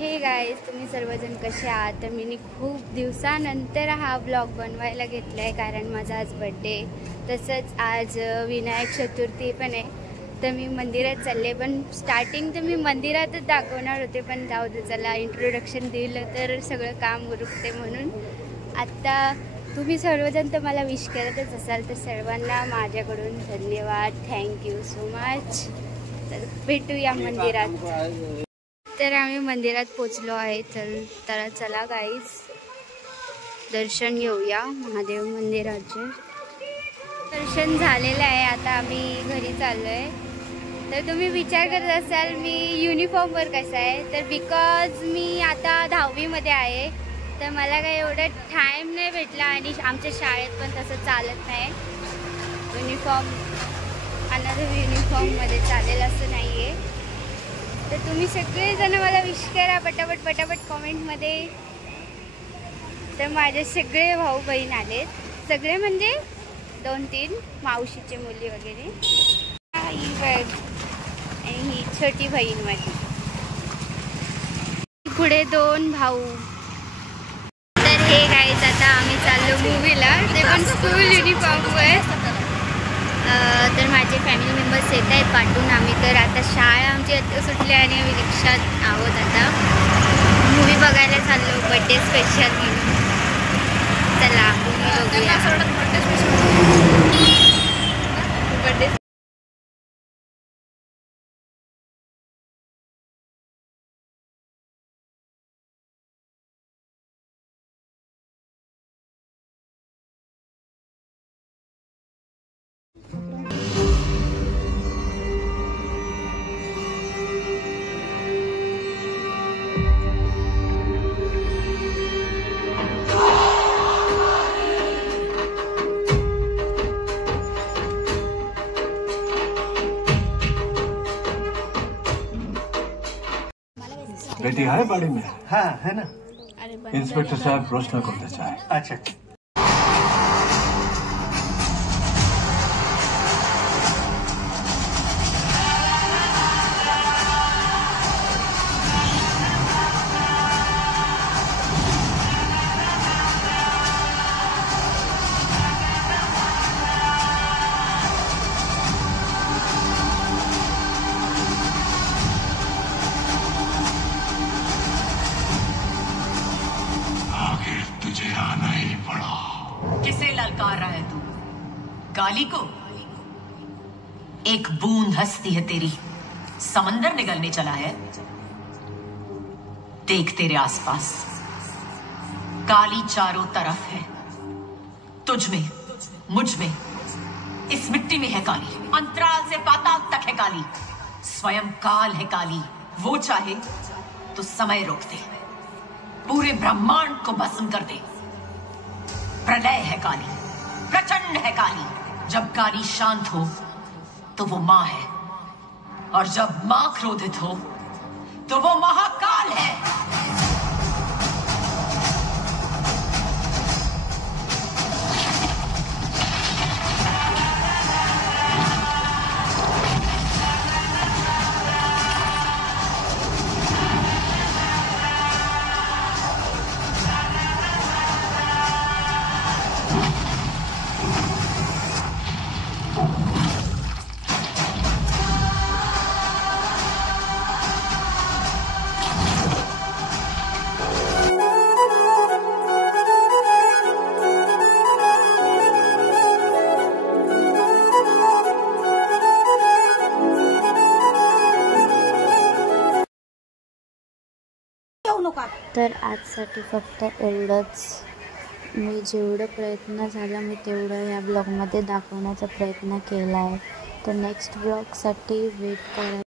हे गाईज, तुम्ही सर्वजण कसे आहात? तर मी खूप दिवसानंतर हा ब्लॉग बनवायला घेतला आहे, कारण माझा आज बड्डे. तसंच आज विनायक चतुर्थी पण आहे, तर मी मंदिरात चालले. पण स्टार्टिंग तर मी मंदिरातच दाखवणार होते, पण जाऊ दे, चला इंट्रोडक्शन दिलं तर सगळं काम उरकते. म्हणून आत्ता तुम्ही सर्वजण तर मला विश करतच असाल, तर सर्वांना माझ्याकडून धन्यवाद, थँक्यू सो मच. तर भेटूया मंदिरात. तर आम्ही मंदिरात पोचलो आहे. तर चला गाईज, दर्शन घेऊया महादेव मंदिराचे. दर्शन झालेलं आहे, आता आम्ही घरी चाललो आहे. तर तुम्ही विचार करत असाल मी युनिफॉर्मवर कसा आहे, तर बिकॉज मी आता 10वीमध्ये आहे, तर मला काही एवढा टाईम नाही भेटला आणि आमच्या शाळेत पण तसं चालत नाही. युनिफॉर्ममध्ये चालेल असं नाही आहे. तर तुम्ही सगळेजण मला विश करा पटापट कॉमेंटमध्ये. तर माझे सगळे भाऊ बहीण आलेत, सगळे म्हणजे 2-3 मावशीचे मुली वगैरे. ही बघ, आणि ही छोटी बहीण माझी, पुढे 2 भाऊ. तर हे गाईज, आता आम्ही चाललो मूवीला, ते पण स्कूल युनिफॉर्मवर. तर माझे फॅमिली मेंबर्स येत आहेत पाठवून. आम्ही तर आता शाळा आमची सुटली आणि आम्ही रिक्षात आहोत. आता मूवी बघायला चाललो, बड्डे स्पेशल म्हणून. चला मूवी बघूया. बेटी है बाड़ी में? हाँ है ना। इंस्पेक्टर साहब रोशना को भेजा है। अच्छा, तुझे आना ही पड़ा। किसे ललकार रहा है तू? काली को? एक बूंद हस्ती है तेरी, समंदर निगलने चला है। देख तेरे आसपास, काली चारों तरफ है। तुझ में, मुझ में, इस मिट्टी में है काली। अंतराल से पाताल तक है काली। स्वयं काल है काली। वो चाहे तो समय रोक दे, पूरे ब्रह्मांड को भस्म कर दे। प्रलय है काली, प्रचंड है काली। जब काली शांत हो तो वो मां है, और जब मां क्रोधित हो तो वो महाकाल है। तर आजसाठी फक्त एवढंच. मी जेवढं प्रयत्न झाला मी तेवढं या ब्लॉगमध्ये दाखवण्याचा प्रयत्न केला आहे. तर नेक्स्ट ब्लॉगसाठी वेट करा.